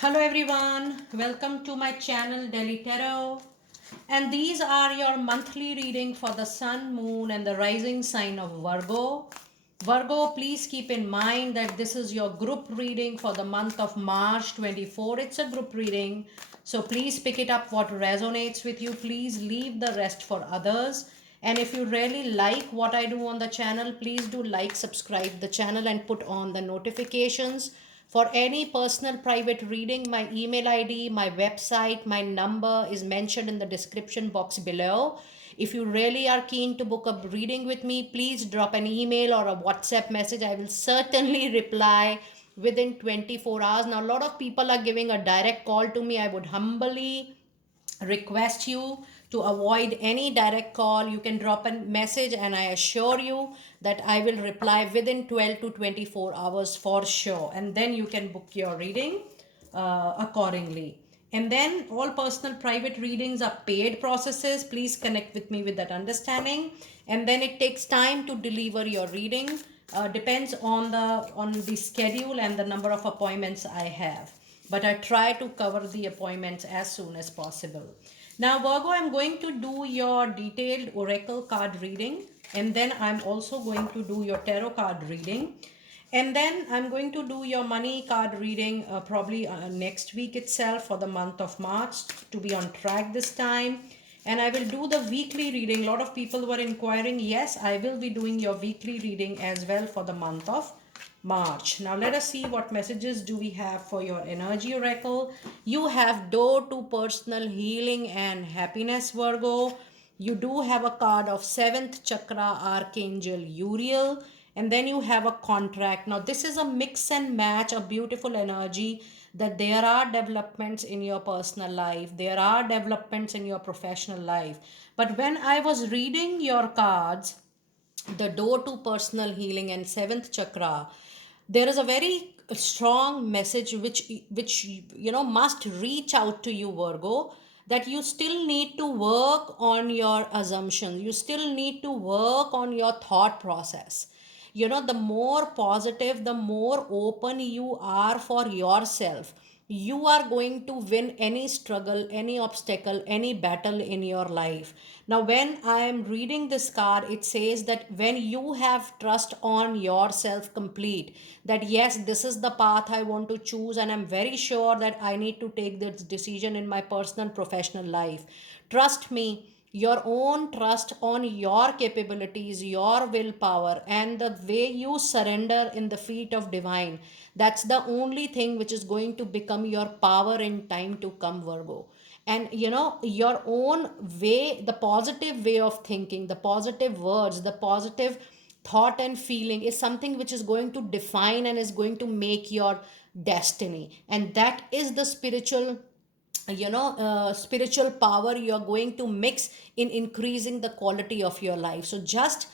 Hello everyone, welcome to my channel Delhi Tarot, and these are your monthly reading for the sun, moon and the rising sign of Virgo. Virgo, please keep in mind that this is your group reading for the month of March 24. It's a group reading, so please pick it up what resonates with you. Please leave the rest for others. And if you really like what I do on the channel, please do like, subscribe the channel and put on the notifications. For any personal private reading, my email ID, my website, my number is mentioned in the description box below. If you really are keen to book a reading with me, please drop an email or a WhatsApp message. I will certainly reply within 24 hours. Now, a lot of people are giving a direct call to me. I would humbly request you to avoid any direct call. You can drop a message and I assure you that I will reply within 12 to 24 hours for sure, and then you can book your reading accordingly. And then all personal private readings are paid processes. Please connect with me with that understanding. And then it takes time to deliver your reading. Depends on the schedule and the number of appointments I have, but I try to cover the appointments as soon as possible. Now, Virgo, I'm going to do your detailed oracle card reading, and then I'm also going to do your tarot card reading, and then I'm going to do your money card reading probably next week itself for the month of March to be on track this time. And I will do the weekly reading. A lot of people were inquiring. Yes, I will be doing your weekly reading as well for the month of March. Now let us see what messages do we have for your energy oracle. You have door to personal healing and happiness, Virgo. You do have a card of 7th chakra archangel Uriel, and then you have a contract. Now this is a mix and match, a beautiful energy that there are developments in your personal life, there are developments in your professional life. But when I was reading your cards, the door to personal healing and 7th chakra, there is a very strong message which must reach out to you, Virgo, that you still need to work on your assumptions, you still need to work on your thought process. The more positive, the more open you are for yourself, you are going to win any struggle, any obstacle, any battle in your life. Now, when I am reading this card, it says that when you have trust on yourself complete, that yes, this is the path I want to choose, and I'm very sure that I need to take this decision in my personal professional life. Trust me, your own trust on your capabilities, your willpower, and the way you surrender in the feet of divine. That's the only thing which is going to become your power in time to come, Virgo. And your own way, the positive way of thinking, the positive words, the positive thought and feeling is something which is going to define and is going to make your destiny. And that is the spiritual power you are going to mix in increasing the quality of your life. So just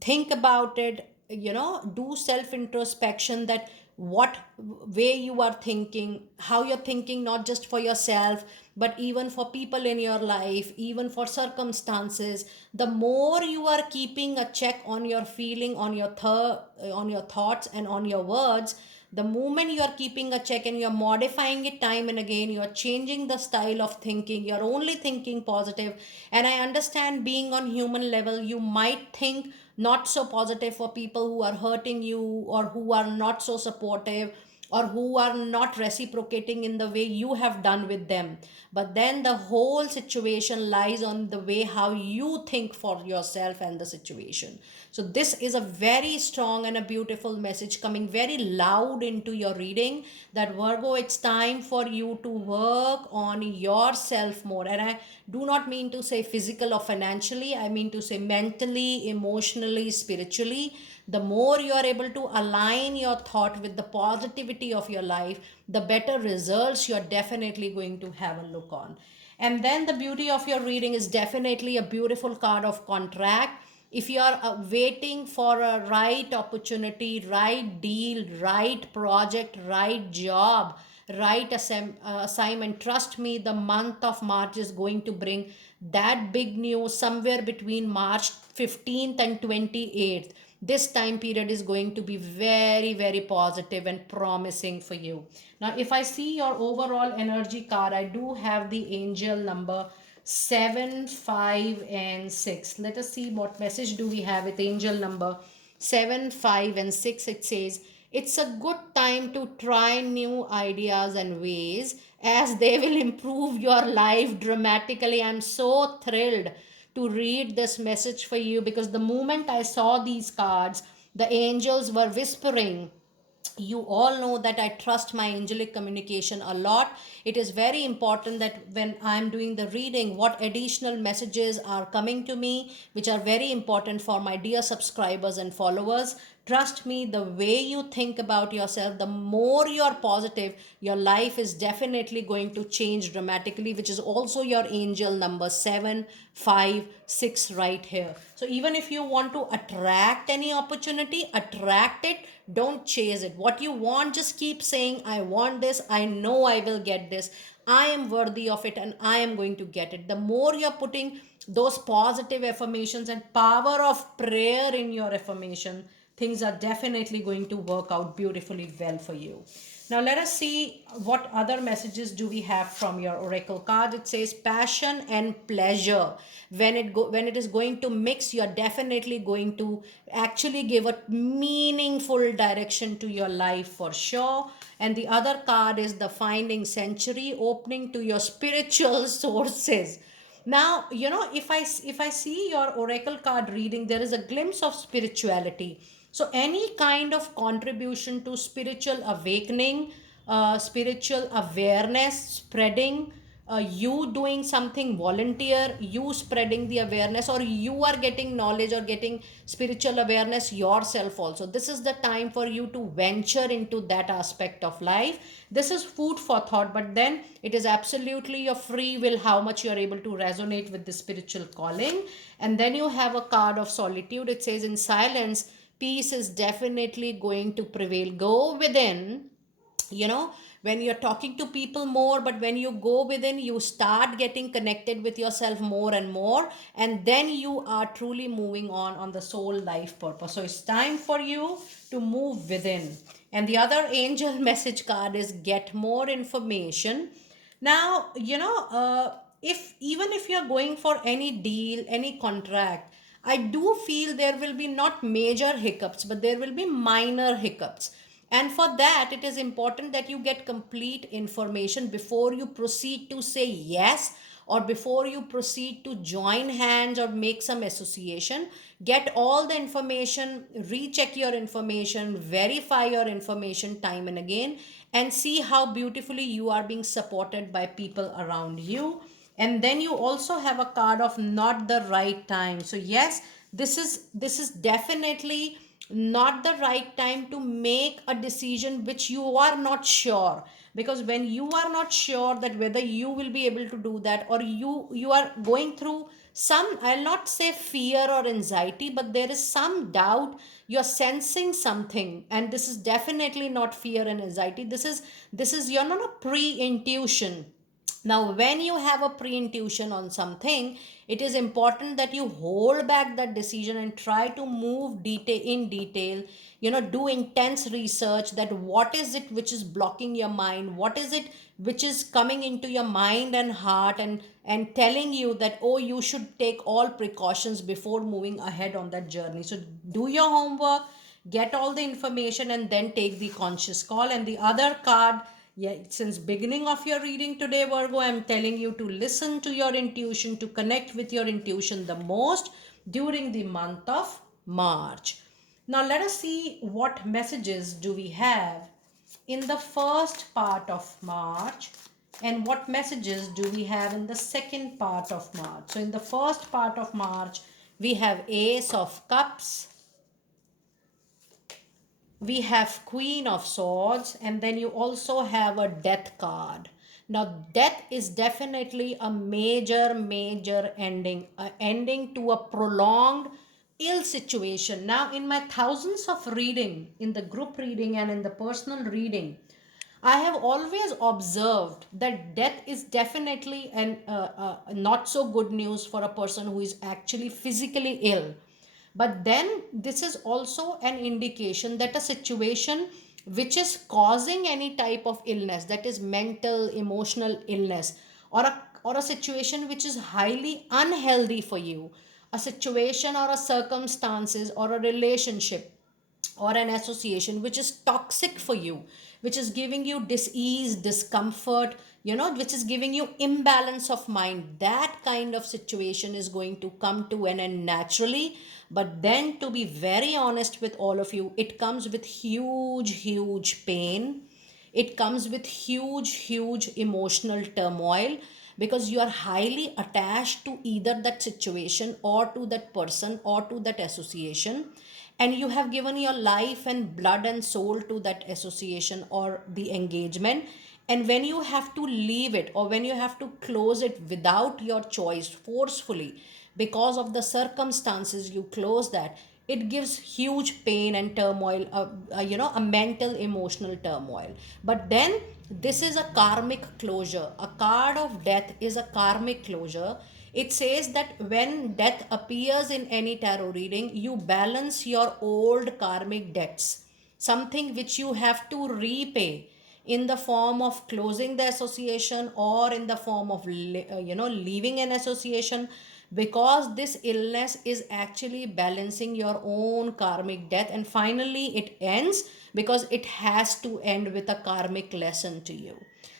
think about it, do self introspection, that what way you are thinking, how you're thinking, not just for yourself but even for people in your life, even for circumstances. The more you are keeping a check on your feeling, on your on your thoughts and on your words, the moment you are keeping a check and you're modifying it time and again, you're changing the style of thinking, you're only thinking positive. And I understand, being on human level, you might think not so positive for people who are hurting you or who are not so supportive or who are not reciprocating in the way you have done with them. But then the whole situation lies on the way how you think for yourself and the situation. So this is a very strong and a beautiful message coming very loud into your reading, that Virgo, it's time for you to work on yourself more. And I do not mean to say physical or financially, I mean to say mentally, emotionally, spiritually. The more you are able to align your thought with the positivity of your life, the better results you're definitely going to have a look on. And then the beauty of your reading is definitely a beautiful card of contract. If you are waiting for a right opportunity, right deal, right project, right job, right assignment, trust me, the month of March is going to bring that big news somewhere between March 15th and 28th. this time period is going to be very, very positive and promising for you. Now, if I see your overall energy card, I do have the angel number 7, 5, and 6. Let us see what message do we have with angel number 7, 5, and 6. It says, it's a good time to try new ideas and ways as they will improve your life dramatically. I'm so thrilled to read this message for you because the moment I saw these cards, the angels were whispering. You all know that I trust my angelic communication a lot. It is very important that when I'm doing the reading, what additional messages are coming to me, which are very important for my dear subscribers and followers. Trust me, the way you think about yourself, the more you're positive, your life is definitely going to change dramatically, which is also your angel number 7, 5, 6 right here. So even if you want to attract any opportunity, attract it, don't chase it. What you want, just keep saying, I want this, I know I will get this, I am worthy of it, and I am going to get it. The more you're putting those positive affirmations and power of prayer in your affirmation, things are definitely going to work out beautifully well for you. Now let us see what other messages do we have from your oracle card. It says passion and pleasure. When it is going to mix, you're definitely going to actually give a meaningful direction to your life for sure. And the other card is the finding century, opening to your spiritual sources. Now, if I see your oracle card reading, there is a glimpse of spirituality. So any kind of contribution to spiritual awakening, spiritual awareness spreading, you doing something volunteer, you spreading the awareness, or you are getting knowledge or getting spiritual awareness yourself also. This is the time for you to venture into that aspect of life. This is food for thought, but then it is absolutely your free will how much you are able to resonate with the spiritual calling. And then you have a card of solitude. It says, in silence, peace is definitely going to prevail. Go within, when you're talking to people more, but when you go within, you start getting connected with yourself more and more, and then you are truly moving on the soul life purpose. So it's time for you to move within. And the other angel message card is get more information. Now, if even if you're going for any deal, any contract, I do feel there will be not major hiccups, but there will be minor hiccups. And for that, it is important that you get complete information before you proceed to say yes, or before you proceed to join hands or make some association. Get all the information, recheck your information, verify your information time and again, and see how beautifully you are being supported by people around you. And then you also have a card of not the right time. So yes, this is definitely not the right time to make a decision which you are not sure, because when you are not sure that whether you will be able to do that, or you are going through some, I'll not say fear or anxiety, but there is some doubt, you're sensing something, and this is definitely not fear and anxiety. This is you're not a pre-intuition. Now, when you have a pre-intuition on something, it is important that you hold back that decision and try to move in detail, do intense research, that what is it which is blocking your mind, what is it which is coming into your mind and heart, and telling you that, oh, you should take all precautions before moving ahead on that journey. So do your homework, get all the information, and then take the conscious call. And the other card, yeah, since beginning of your reading today, Virgo, I'm telling you to listen to your intuition, to connect with your intuition the most during the month of March. Now let us see what messages do we have in the first part of March, and what messages do we have in the second part of March. So in the first part of March, we have Ace of Cups, we have Queen of Swords, and then you also have a Death card. Now death is definitely a major ending, a ending to a prolonged ill situation. Now in my thousands of reading, in the group reading and in the personal reading, I have always observed that death is definitely an not so good news for a person who is actually physically ill. But then this is also an indication that a situation which is causing any type of illness, that is mental, emotional illness, or a situation which is highly unhealthy for you, a situation or a circumstances or a relationship or an association which is toxic for you, which is giving you dis-ease, discomfort, which is giving you imbalance of mind, that kind of situation is going to come to an end naturally. But then, to be very honest with all of you, it comes with huge pain. It comes with huge emotional turmoil, because you are highly attached to either that situation or to that person or to that association, and you have given your life and blood and soul to that association or the engagement. And when you have to leave it, or when you have to close it without your choice, forcefully, because of the circumstances you close that, it gives huge pain and turmoil, a mental emotional turmoil. But then this is a karmic closure. A card of death is a karmic closure. It says that when death appears in any tarot reading, you balance your old karmic debts, something which you have to repay in the form of closing the association or in the form of leaving an association, because this illness is actually balancing your own karmic death, and finally it ends because it has to end with a karmic lesson to you.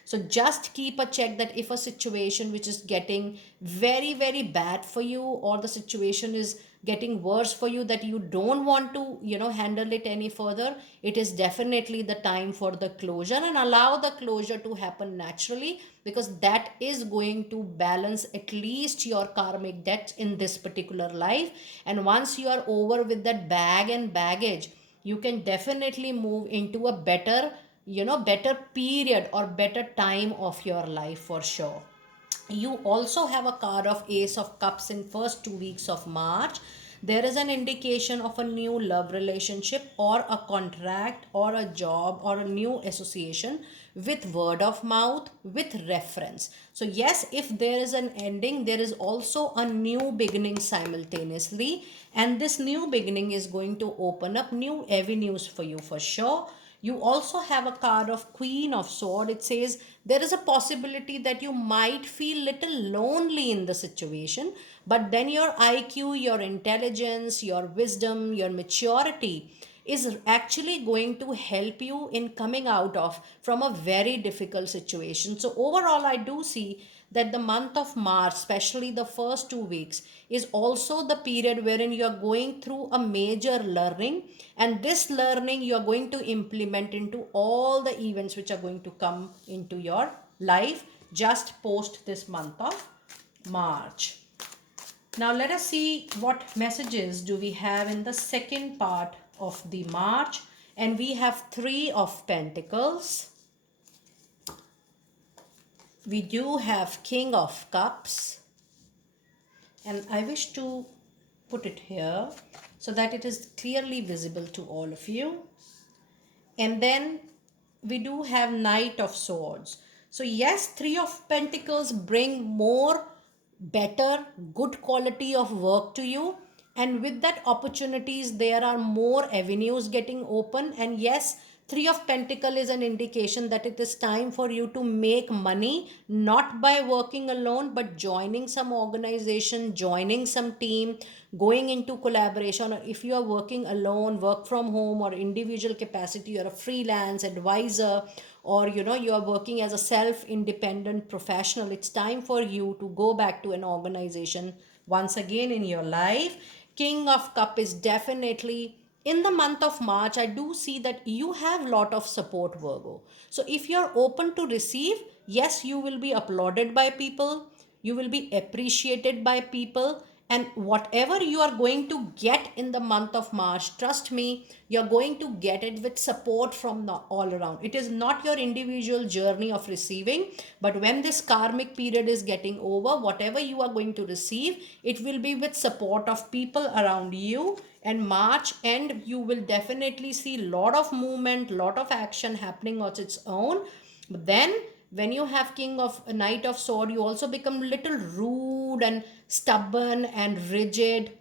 So just keep a check that if a situation which is getting very bad for you, or the situation is getting worse for you, that you don't want to handle it any further, it is definitely the time for the closure, and allow the closure to happen naturally, because that is going to balance at least your karmic debts in this particular life. And once you are over with that bag and baggage, you can definitely move into a better period or better time of your life for sure. You also have a card of Ace of Cups in first 2 weeks of March. There is an indication of a new love relationship or a contract or a job or a new association with word of mouth, with reference. So yes, if there is an ending, there is also a new beginning simultaneously, and this new beginning is going to open up new avenues for you for sure. You also have a card of Queen of Sword. It says there is a possibility that you might feel little lonely in the situation, but then your IQ, your intelligence, your wisdom, your maturity is actually going to help you in coming out of from a very difficult situation. So overall, I do see that the month of March, especially the first 2 weeks, is also the period wherein you are going through a major learning, and this learning you are going to implement into all the events which are going to come into your life just post this month of March. Now let us see what messages do we have in the second part of the March, and we have 3 of Pentacles. We do have King of Cups, and I wish to put it here so that it is clearly visible to all of you. And then we do have Knight of Swords. So yes, 3 of Pentacles bring more better, good quality of work to you, and with that opportunities there are more avenues getting open. And yes, 3 of Pentacle is an indication that it is time for you to make money, not by working alone, but joining some organization, joining some team, going into collaboration. Or if you are working alone, work from home, or individual capacity, you're a freelance advisor, or you are working as a self independent professional, it's time for you to go back to an organization once again in your life. King of Cup is definitely in the month of March. I do see that you have lot of support, Virgo. So if you're open to receive, yes, you will be applauded by people, you will be appreciated by people, and whatever you are going to get in the month of March, trust me, you're going to get it with support from the all around. It is not your individual journey of receiving, but when this karmic period is getting over, whatever you are going to receive, it will be with support of people around you. And March end, you will definitely see lot of movement, lot of action happening on its own. But then when you have King of Knight of Sword, you also become little rude and stubborn and rigid,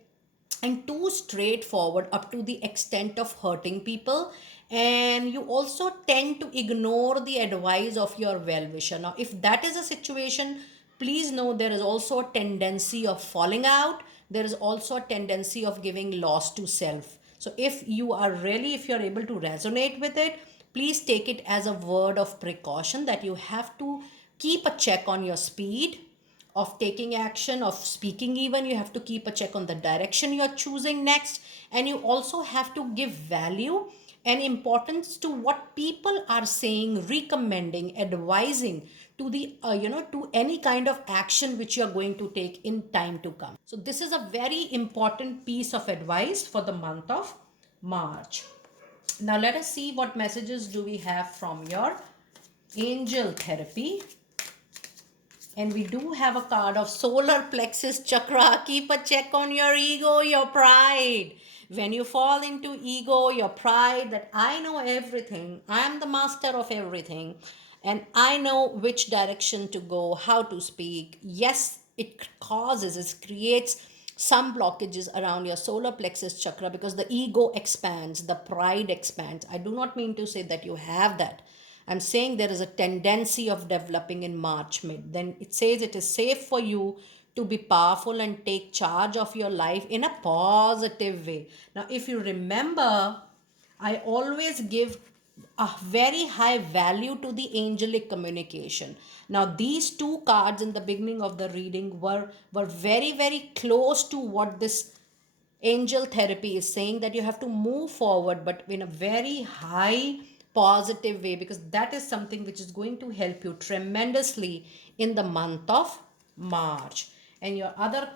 and too straightforward up to the extent of hurting people. And you also tend to ignore the advice of your well-wisher. Now if that is a situation, please know there is also a tendency of falling out. There is also a tendency of giving loss to self. So if you are really, if you're able to resonate with it, please take it as a word of precaution that you have to keep a check on your speed of taking action, of speaking. Even you have to keep a check on the direction you are choosing next. And you also have to give value and importance to what people are saying, recommending, advising to the to any kind of action which you are going to take in time to come. So this is a very important piece of advice for the month of March. Now let us see what messages do we have from your angel therapy. And we do have a card of solar plexus chakra. Keep a check on your ego, your pride. When you fall into ego, your pride, that I know everything, I am the master of everything, and I know which direction to go, how to speak. Yes, it causes, it creates some blockages around your solar plexus chakra because the ego expands, the pride expands. I do not mean to say that you have that. I'm saying there is a tendency of developing in March mid. Then it says it is safe for you to be powerful and take charge of your life in a positive way. Now, if you remember, I always give a very high value to the angelic communication. Now, these two cards in the beginning of the reading were very, very close to what this angel therapy is saying, that you have to move forward but in a very high positive way, because that is something which is going to help you tremendously in the month of March. And your other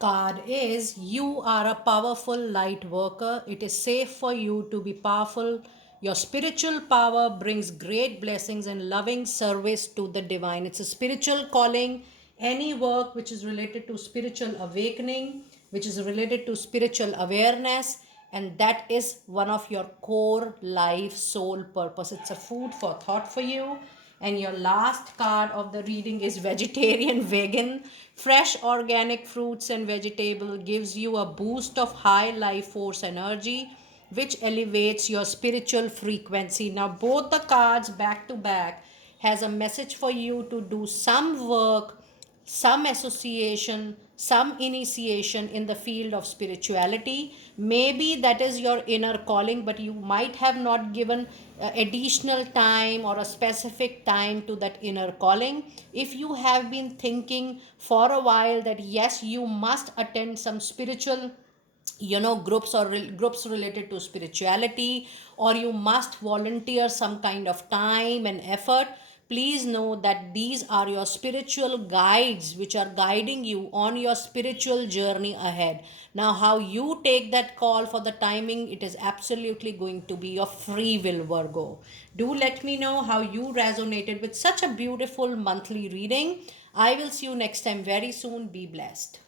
card is you are a powerful light worker. It is safe for you to be powerful. Your spiritual power brings great blessings and loving service to the divine. It's a spiritual calling. Any work which is related to spiritual awakening, which is related to spiritual awareness, and that is one of your core life soul purpose. It's a food for thought for you. And your last card of the reading is vegetarian vegan. Fresh organic fruits and vegetable gives you a boost of high life force energy, which elevates your spiritual frequency. Now both the cards back to back has a message for you to do some work, some association, some initiation in the field of spirituality. Maybe that is your inner calling, but you might have not given additional time or a specific time to that inner calling. If you have been thinking for a while that yes, you must attend some spiritual groups or groups related to spirituality, or you must volunteer some kind of time and effort, please know that these are your spiritual guides which are guiding you on your spiritual journey ahead. Now how you take that call for the timing, it is absolutely going to be your free will, Virgo. Do let me know how you resonated with such a beautiful monthly reading. I will see you next time very soon. Be blessed.